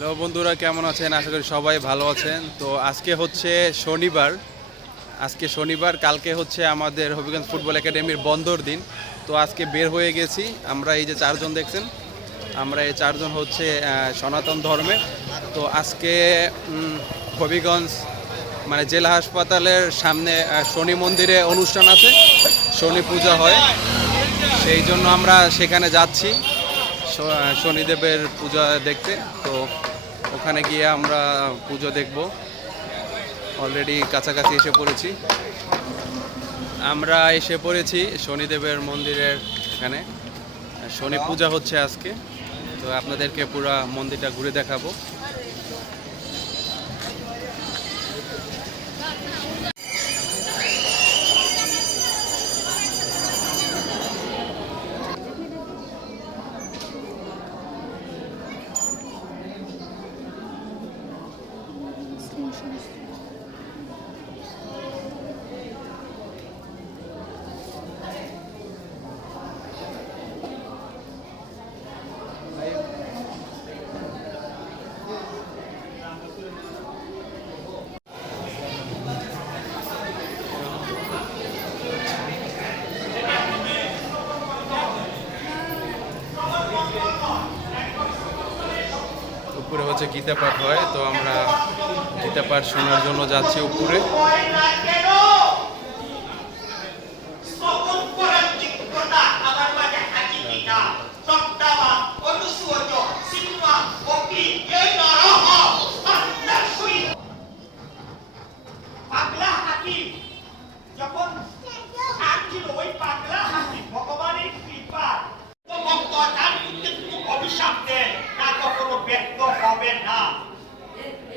Hello বন্ধুরা, কেমন আছেন? আশা করি সবাই ভালো আছেন। তো আজকে হচ্ছে শনিবার, কালকে হচ্ছে আমাদের হবিগঞ্জ ফুটবল একাডেমির বন্দর দিন। তো আজকে বের হয়ে গেছি আমরা, এই যে চারজন দেখছেন, আমরা এই চারজন হচ্ছে সনাতন ধর্মের। তো আজকে হবিগঞ্জ মানে জেলা হাসপাতালের সামনে শনি মন্দিরে অনুষ্ঠান আছে, শনি পূজা হয়, সেই জন্য আমরা সেখানে যাচ্ছি শনিদেবের পূজা দেখতে। তো ওখানে গিয়ে আমরা পুজো দেখব। অলরেডি কাছাকাছি এসে পড়েছি, আমরা এসে পড়েছি শনিদেবের মন্দিরের এখানে। শনি পূজা হচ্ছে আজকে, তো আপনাদেরকে পুরো মন্দিরটা ঘুরে দেখাবো। উপরে হচ্ছে গীতা পাঠ হয়, তো আমরা গীতা পাঠ শোনার জন্য যাচ্ছি উপরে। যখন ছিল ওই পাগলা হাসি ভগবানের কৃপা ভক্ত তার কিন্তু অভিশাপ দেয় না, কখনো ব্যক্ত হবে না।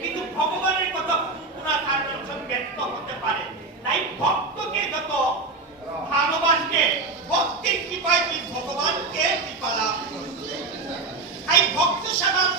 কিন্তু ভগবানের কথা পুরা তার ব্যক্ত হতে পারে। তাই ভক্তকে যত ভালোবাসবে, ভক্তির কৃপায় তুই ভগবানকে কৃপা লাভ করবে। তাই ভক্ত সেবার